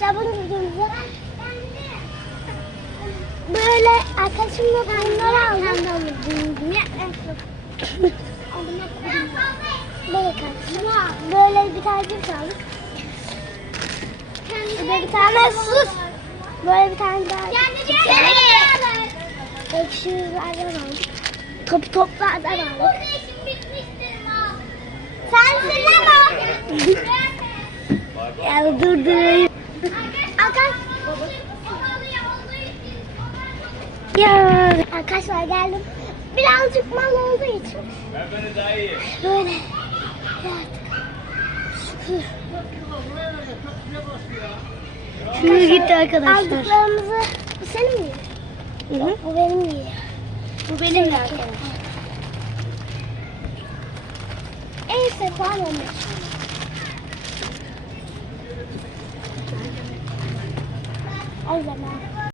Sabun durduğumuzda böyle arkadaşımla bunları aldım. Böyle bir tane cips aldık. Böyle bir tane sus. Böyle bir tane daha ekşi yüzlerden aldık. Toplardan aldık. Sensin ama. Ya dur. Ya arkadaşlar geldim. Birazcık mal olduğu için. Ben beni daha iyi. Böyle. Evet. Şükür. Şimdi gitti arkadaşlar. Aldıklarımızı bu senin mi? Hı. Bu benim mi? Bu benim de arkadaşlar. En yüksek puan 15. O zaman